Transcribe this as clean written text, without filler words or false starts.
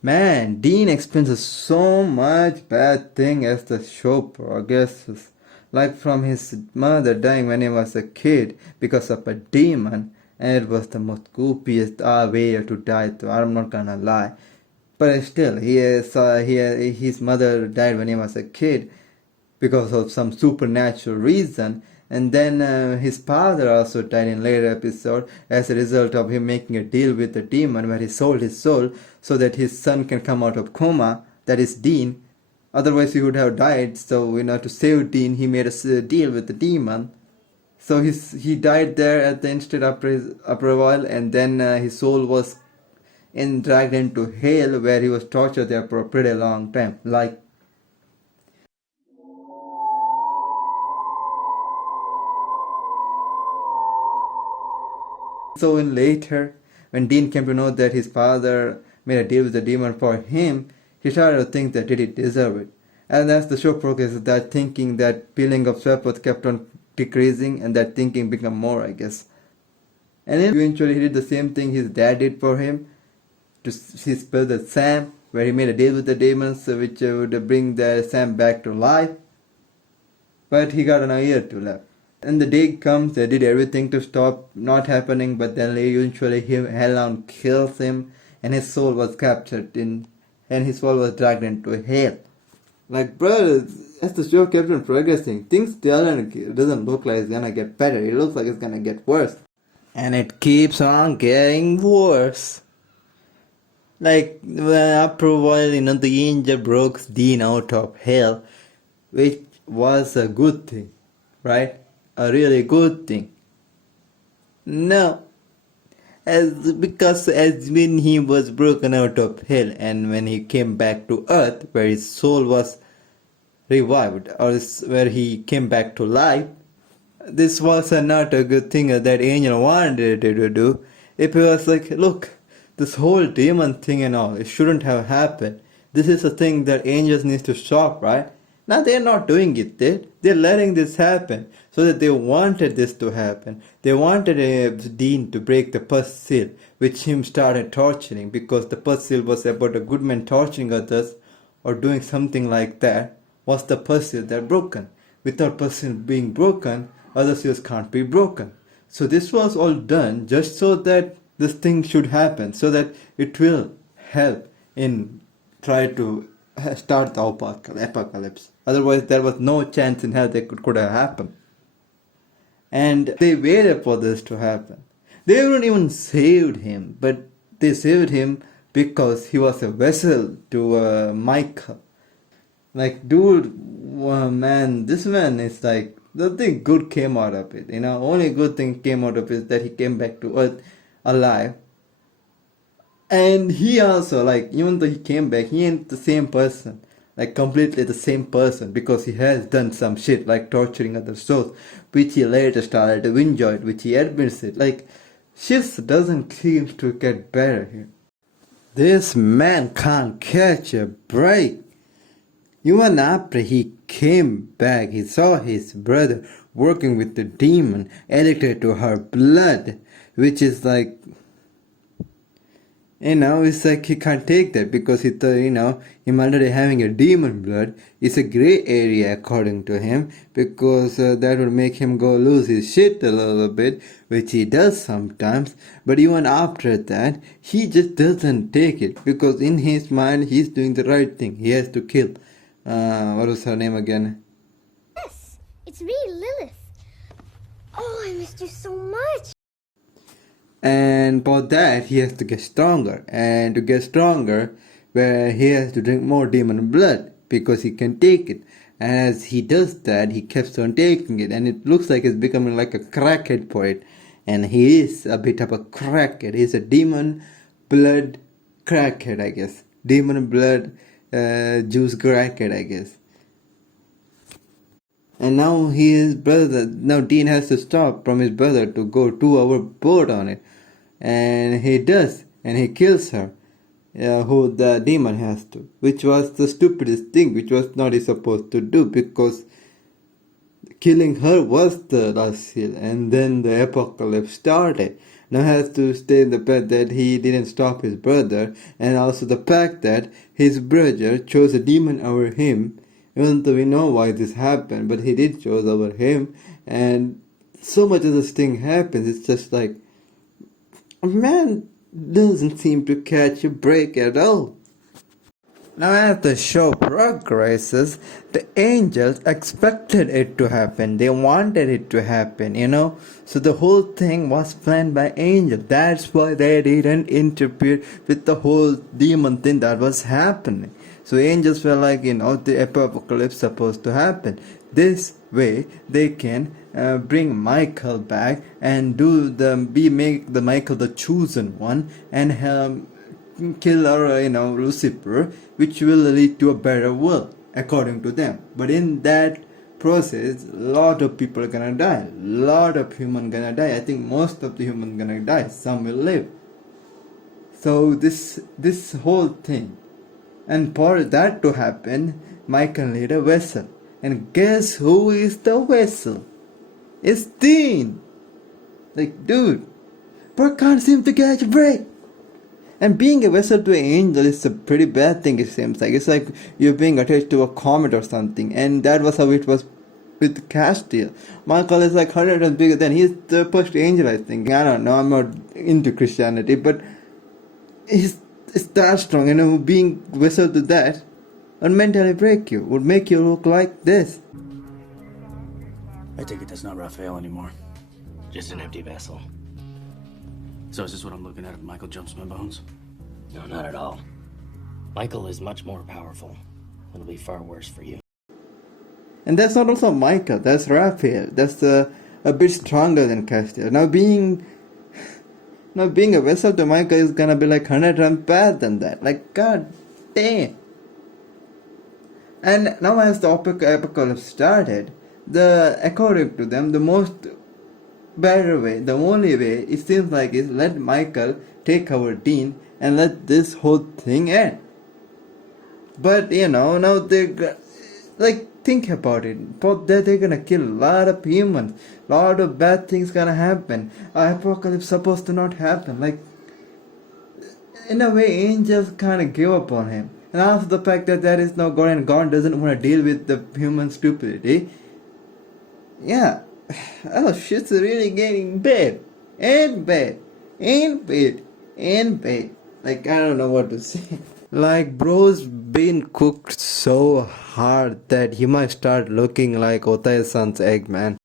Man, Dean experiences so much bad thing as the show progresses. Like from his mother dying when he was a kid because of a demon, and it was the most goofiest way to die, so I'm not gonna lie. But still, his mother died when he was a kid because of some supernatural reason. And then his father also died in later episode as a result of him making a deal with the demon where he sold his soul so that his son can come out of coma, that is Dean. Otherwise he would have died, so to save Dean he made a deal with the demon. So he died there at the instant after a while, and then his soul was dragged into hell where he was tortured there for a pretty long time. So in later, when Dean came to know that his father made a deal with the demon for him, he started to think that did he deserve it. And as the show progresses, that thinking, that feeling of self-worth kept on decreasing, and that thinking became more, I guess. And then eventually he did the same thing his dad did for him to his brother Sam, where he made a deal with the demons which would bring the Sam back to life. But he got an year to live. And the day comes, they did everything to stop not happening, but then eventually Hellhound kills him, and his soul was captured and his soul was dragged into hell. Like, bro, as the show kept on progressing, things doesn't look like it's gonna get better. It looks like it's gonna get worse. And it keeps on getting worse. Like, after a while, the angel broke Dean out of hell, which was a good thing, right? A really good thing. No, because when he was broken out of hell and when he came back to earth, where his soul was revived, or where he came back to life, this was not a good thing that angel wanted to do. If it was like, look, this whole demon thing and all, it shouldn't have happened. This is a thing that angels need to stop, right? Now they're not doing it. They're letting this happen so that they wanted this to happen. They wanted Dean to break the first seal, which him started torturing, because the first seal was about a good man torturing others or doing something like that. Was the first seal that broken? Without first seal being broken, other seals can't be broken. So this was all done just so that this thing should happen, so that it will help in try to start the apocalypse. Otherwise, there was no chance in hell that could have happened. And they waited for this to happen. They wouldn't even saved him, but they saved him because he was a vessel to Michael. Like, dude, man, this man is like, nothing good came out of it. Only good thing came out of it is that he came back to Earth alive. And he also, like, even though he came back, he ain't the same person. Like, completely the same person, because he has done some shit, like torturing other souls, which he later started to enjoy, which he admits it. Like, shit doesn't seem to get better here. This man can't catch a break. Even after he came back, he saw his brother working with the demon, addicted to her blood, which is like, it's like he can't take that because he thought, him already having a demon blood is a gray area according to him, because that would make him go lose his shit a little bit, which he does sometimes. But even after that, he just doesn't take it, because in his mind, he's doing the right thing. He has to kill. What was her name again? Yes, it's me, Lilith. Oh, I missed you so much. And for that, he has to get stronger. And to get stronger, where he has to drink more demon blood, because he can take it. And as he does that, he keeps on taking it. And it looks like he's becoming like a crackhead for it. And he is a bit of a crackhead. He's a demon blood crackhead, I guess. Demon blood juice crackhead, I guess. And now Dean has to stop from his brother to go 2 hour boat on it. And he does, and he kills her, who the demon has to, which was the stupidest thing, which was not he supposed to do, because killing her was the last seal, and then the apocalypse started. Now has to stay in the fact that he didn't stop his brother, and also the fact that his brother chose a demon over him, even though we know why this happened, but he did choose over him, and so much of this thing happens. It's just like, a man doesn't seem to catch a break at all. Now, as the show progresses, the angels expected it to happen. They wanted it to happen. So the whole thing was planned by angels. That's why they didn't interfere with the whole demon thing that was happening. So angels were like, the apocalypse supposed to happen. This way, they can bring Michael back and make the Michael the chosen one, and kill Lucifer, which will lead to a better world according to them. But in that process, lot of people are gonna die, lot of human gonna die. I think most of the human gonna die, some will live. So this whole thing, and for that to happen, Michael need a vessel, and guess who is the vessel? It's Dean. Like, dude, but can't seem to catch a break. And being a vessel to an angel is a pretty bad thing, it seems like. It's like you're being attached to a comet or something. And that was how it was with Castiel. Michael is like 100 times bigger than he's the first angel, I think. I don't know, I'm not into Christianity, but it's that strong. Being vessel to that would mentally break you, would make you look like this. I take it that's not Raphael anymore. Just an empty vessel. So is this what I'm looking at if Michael jumps my bones? No, not at all. Michael is much more powerful. It'll be far worse for you. And that's not also Michael, that's Raphael. That's a bit stronger than Castiel. Now being a vessel to Michael is gonna be like 100 times bad than that. Like, god damn. And now as the apocalypse started, according to them, the most better way, the only way, it seems like, is let Michael take our Dean and let this whole thing end. But now they're like, think about it. For that, they're gonna kill a lot of humans, lot of bad things gonna happen. Apocalypse supposed to not happen. Like, in a way, angels kind of give up on him. And also the fact that there is no God and God doesn't want to deal with the human stupidity. Yeah. Oh, shit's really getting bad. And bad. And bad. And bad. Like, I don't know what to say. Like, bro's been cooked so hard that he might start looking like Otai's son's egg, man.